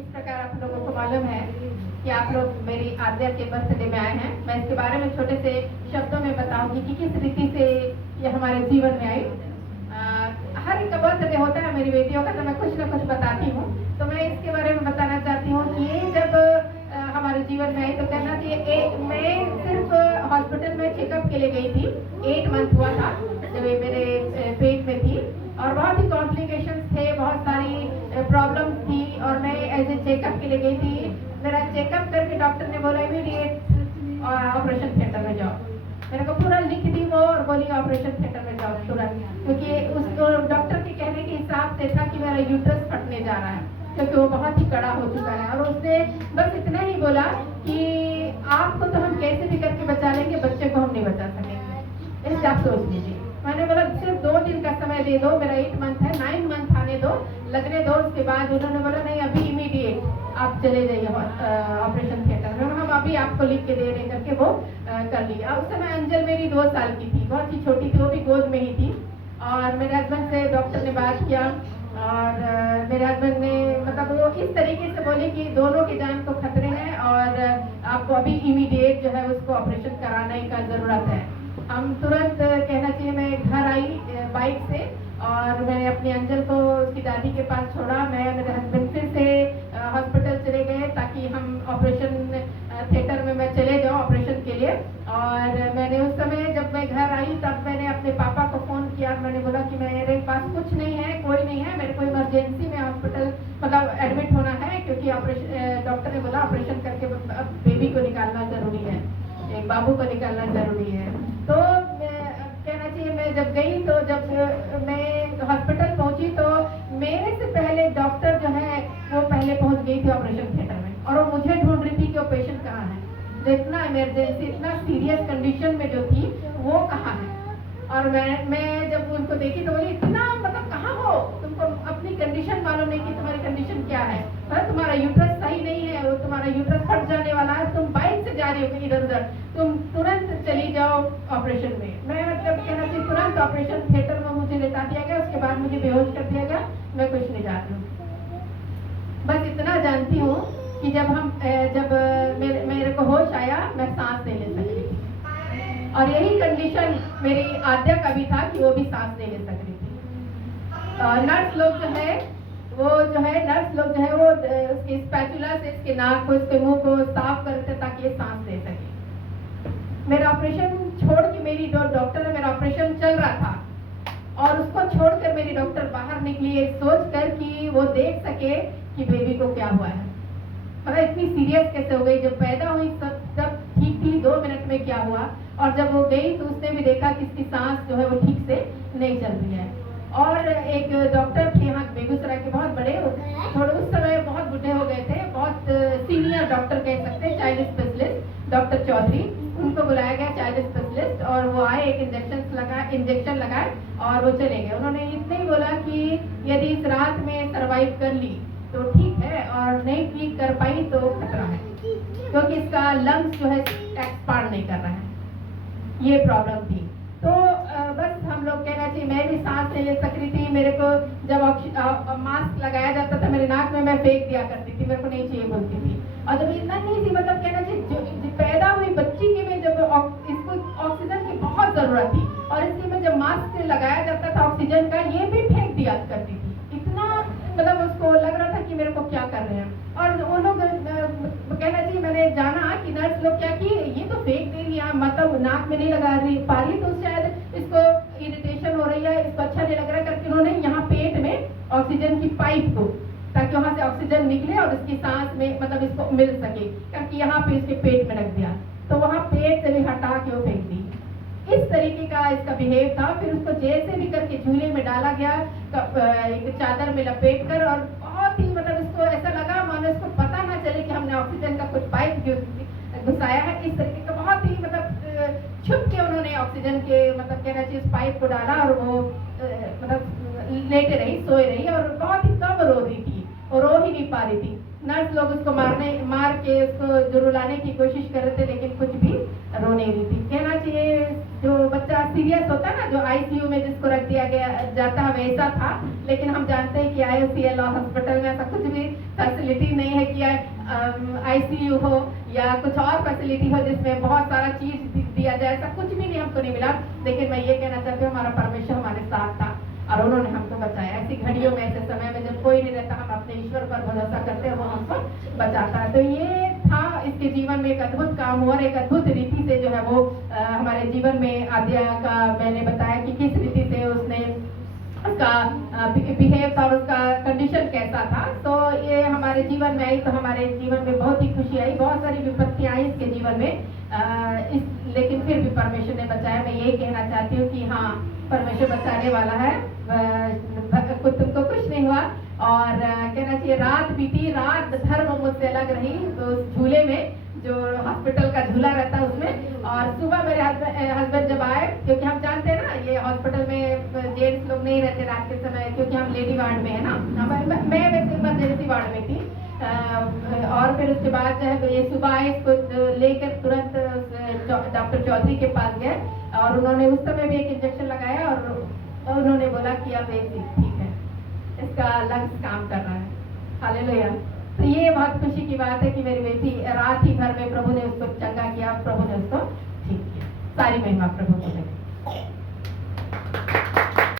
जिस प्रकार आप लोगों को मालूम है कि आप लोग मेरी आद्या के बर्थडे में आए हैं, मैं इसके बारे में छोटे से शब्दों में बताऊंगी कि किस रीति से ये हमारे जीवन में आई। हर एक का बर्थडे होता है मेरी बेटियों का, तो मैं कुछ ना कुछ बताती हूँ। तो मैं इसके बारे में बताना चाहती हूँ कि ये जब हमारे जीवन में आई तो कहना चाहिए मैं सिर्फ हॉस्पिटल में चेकअप के लिए गई थी। 8 मंथ हुआ था जब ये मेरे पेट में थी और बहुत ही कॉम्प्लिकेशंस थे, बहुत सारी प्रॉब्लम्स थी और मैं एज ए चेकअप के लिए गई थी। मेरा चेकअप करके डॉक्टर ने बोला इमीडिएट ऑपरेशन थिएटर में जाओ। मेरे को पूरा लिख दी वो और बोली ऑपरेशन थिएटर में जाओ तुरंत, क्योंकि उसको डॉक्टर के कहने के हिसाब से था कि मेरा यूट्रस फटने जा रहा है, क्योंकि वो बहुत ही कड़ा हो चुका है। और उसने बस इतना ही बोला कि आपको तो हम कैसे भी करके बचा लेंगे, बच्चे को हम नहीं बचा सकेंगे, इससे आप सोच लीजिए। मैंने बोला सिर्फ 2 दिन का समय दे दो, मेरा 8 मंथ है, 9 मंथ आने दो, लगने दो। उसके बाद उन्होंने बोला नहीं अभी इमीडिएट आप चले जाइए ऑपरेशन थिएटर में, हम अभी आपको लिख के दे रहे करके वो कर लिया। उस समय अंजल मेरी 2 साल की थी, बहुत ही छोटी थी, वो भी गोद में ही थी। और मेरे हस्बैंड से डॉक्टर ने बात किया और मेरे हस्बैंड ने मतलब वो इस तरीके से बोले कि दोनों की जान को खतरे हैं और आपको अभी इमीडिएट जो है उसको ऑपरेशन कराने का ज़रूरत है। हम तुरंत कहना चाहिए मैं घर आई बाइक से और मैंने अपनी अंजल को उसकी दादी के पास छोड़ा। मैं मेरे हस्बैंड फिर से हॉस्पिटल चले गए ताकि हम ऑपरेशन थिएटर में मैं चले जाऊँ ऑपरेशन के लिए। और मैंने उस समय जब मैं घर आई तब मैंने अपने पापा को फ़ोन किया, मैंने बोला कि मेरे पास कुछ नहीं है, कोई नहीं है, मेरे को इमरजेंसी में हॉस्पिटल मतलब एडमिट होना है, क्योंकि ऑपरेशन डॉक्टर ने बोला ऑपरेशन करके बेबी को निकालना ज़रूरी है, एक बाबू को निकालना ज़रूरी है। तो कहना चाहिए मैं जब गई तो जब मैं हॉस्पिटल पहुंची तो मेरे से पहले डॉक्टर जो है वो पहले पहुंच गई थी ऑपरेशन थिएटर में और वो मुझे ढूंढ रही थी कि वो पेशेंट कहाँ है, जो इतना इमरजेंसी इतना सीरियस कंडीशन में जो थी वो कहाँ है। और मैं जब उनको देखी तो बोली इतना मतलब कहाँ हो, तुमको अपनी कंडीशन मालूम नहीं कि तुम्हारी कंडीशन क्या है, पर तुम्हारा यूट्रस सही नहीं है, वो तुम्हारा यूट्रस फट जाने वाला है, तुम बाइक से जा रही हो इधर उधर, तुम तुरंत चली जाओ ऑपरेशन में। मैं मतलब कहना चाहिए तुरंत ऑपरेशन थिएटर में मुझे लेटा दिया गया, उसके बाद मुझे बेहोश कर दिया गया। मैं कुछ नहीं जानती हूँ, बस इतना जानती हूँ कि जब मेरे को होश आया मैं सांस नहीं ले सकती थी और यही कंडीशन मेरी आद्या का भी था कि वो भी सांस नहीं ले सक रही थी। नर्स लोग जो है वो उसकी स्पैचुला से इसके नाक को इसके मुंह को साफ करते ताकि ये सांस ले सके। मेरा ऑपरेशन छोड़ के मेरी डॉक्टर है, मेरा ऑपरेशन चल रहा था और उसको छोड़कर मेरी डॉक्टर बाहर निकली है सोच कर कि वो देख सके कि बेबी को क्या हुआ है। मतलब इतनी सीरियस कैसे हो गई, जब पैदा हुई तब ठीक थी, 2 मिनट में क्या हुआ, और जब वो गई तो उसने भी देखा कि इसकी सांस जो है वो ठीक से नहीं चल रही है। और एक डॉक्टर थे यहाँ बेगूसराय के, बहुत बड़े, थोड़े उस समय बहुत बुढ़े हो गए थे, बहुत सीनियर डॉक्टर कह सकते हैं, चाइल्ड स्पेशलिस्ट डॉक्टर चौधरी, उनको बुलाया गया चाइल्ड स्पेशलिस्ट और वो आए, एक इंजेक्शन लगाए और वो चले गए। उन्होंने इतना ही बोला कि यदि इस रात में सर्वाइव कर ली तो ठीक है और नहीं ठीक कर पाई तो खतरा है, क्योंकि इसका लंग्स जो है एक्सपांड नहीं कर रहा है, ये प्रॉब्लम थी। तो बस हम लोग कहना चाहिए मैं भी सांस नहीं ले सक रही थी। मेरे को जब मास्क लगाया जाता था मेरे नाक में, मैं फेंक दिया करती थी, मेरे को नहीं चाहिए बोलती थी। और जब इतना नहीं थी मतलब कहना चाहिए पैदा हुई बच्ची के में जब इसको ऑक्सीजन की बहुत जरूरत थी और इसके में जब मास्क लगाया जाता था ऑक्सीजन का, ये भी फेंक दिया करती थी। इतना मतलब उसको लग रहा था कि मेरे को क्या कर रहे हैं। और वो लोग कहना चाहिए मैंने जाना कि नर्स लोग क्या किए, ये तो फेंक दे रही है, मतलब नाक में नहीं लगा रही पा रही तो शायद इसको इरिटेशन हो रही है, इसको अच्छा नहीं लग रहा है करके उन्होंने यहाँ पेट में ऑक्सीजन की पाइप को, ताकि वहाँ से ऑक्सीजन निकले और इसकी सांस में मतलब इसको मिल सके, करके यहाँ पे इसके पेट में रख दिया, तो वहाँ पेट से भी हटा के वो फेंक दी। इस तरीके का इसका बिहेव था। फिर उसको जैसे भी करके झूले में डाला गया, एक चादर में लपेट कर, और बहुत ही मतलब इसको ऐसा लगा मानो इसको पता ना चले कि हमने ऑक्सीजन का कुछ पाइप घुसाया है। इस तरीके का बहुत ही मतलब छुप के उन्होंने ऑक्सीजन के मतलब कहना चाहिए इस पाइप को डाला और वो मतलब लेटे रही, सोए रही और बहुत ही कम रो रही थी और रो ही नहीं पा रही थी। नर्स लोग उसको मार के उसको रुलाने की कोशिश कर रहे थे, लेकिन कुछ भी रो नहीं रही थी। कहना चाहिए जो बच्चा थोड़ा सीरियस होता ना, जो आईसीयू में जिसको रख दिया गया जाता है वैसा था। लेकिन हम जानते हैं कि IOCL हॉस्पिटल में ऐसा कुछ भी फैसिलिटी नहीं है कि आईसीयू हो या कुछ और फैसिलिटी हो जिसमें बहुत सारा चीज दिया जाए, ऐसा कुछ भी नहीं हमको नहीं मिला। लेकिन मैं ये कहना चाहती हूँ हमारा परमेश्वर हमारे साथ था और उन्होंने हमको बचाया। ऐसी घड़ियों में, ऐसे समय में जब कोई नहीं रहता, हम अपने ईश्वर पर भरोसा करते हैं, वो हमको बचाता है। तो ये था इसके जीवन में एक अद्भुत काम हुआ और एक अद्भुत रीति से जो है वो हमारे जीवन में आद्या का मैंने बताया कि किस रीति से उसने उसका बिहेव था और उसका कंडीशन कैसा था। तो ये हमारे जीवन में आई तो हमारे जीवन में बहुत ही खुशी आई। बहुत सारी विपत्ति आई इसके जीवन में लेकिन फिर भी परमेश्वर ने बचाया। मैं यही कहना चाहती हूँ कि हाँ, परमेश्वर बचाने वाला है, तुमको कुछ नहीं हुआ। और कहना चाहिए रात बीती, रात धर्म मुझसे अलग रही तो उस झूले में, जो हॉस्पिटल का झूला रहता है उसमें। और सुबह मेरे हस्बैंड जब आए, क्योंकि हम जानते हैं ना ये हॉस्पिटल में जेंट्स लोग नहीं रहते रात के समय, क्योंकि हम लेडी वार्ड में है ना, मैं वैसे इमरजेंसी वार्ड में थी। और फिर उसके बाद जो है ये सुबह आए, इसको लेकर तुरंत डॉक्टर चौधरी के पास गए और उन्होंने उस समय भी एक इंजेक्शन लगाया और उन्होंने बोला कि अब ये ठीक है, इसका लंग्स काम कर रहा है। हालेलुया। तो ये बहुत खुशी की बात है कि मेरी बेटी रात ही भर में प्रभु ने उसको चंगा किया, प्रभु ने उसको ठीक किया। सारी महिमा प्रभु को दें।